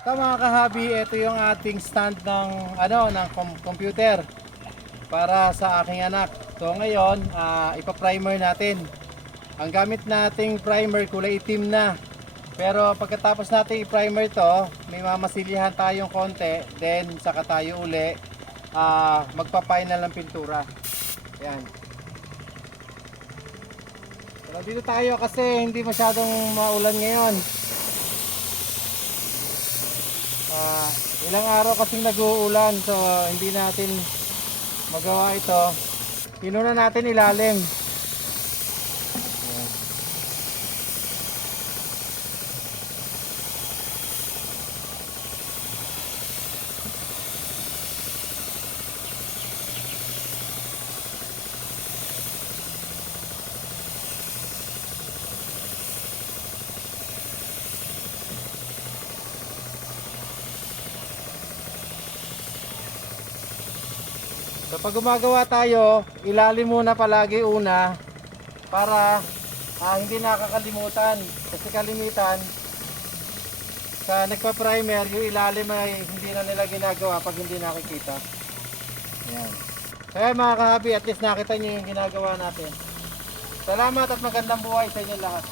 Ito mga kahabi, ito yung ating stand ng computer para sa aking anak. So ngayon, ipa-primer natin. Ang gamit nating primer kulay itim na. Pero pagkatapos natin i-primer to, may mamasilyahan tayong konti, then saka tayo uli magpa-final ng pintura. Ayan. Pero dito tayo kasi hindi masyadong maulan ngayon. Ilang araw kasing nag-uulan, so hindi natin magawa ito. Pinuna natin ilalim. Kapag gumagawa tayo, ilalim muna palagi una para hindi nakakalimutan. Kasi kalimitan sa nagpa-primer, yung ilalim ay hindi na nila ginagawa pag hindi nakikita. Ayan. Kaya mga kahabi, at least nakita nyo yung ginagawa natin. Salamat at magandang buhay sa inyo lahat.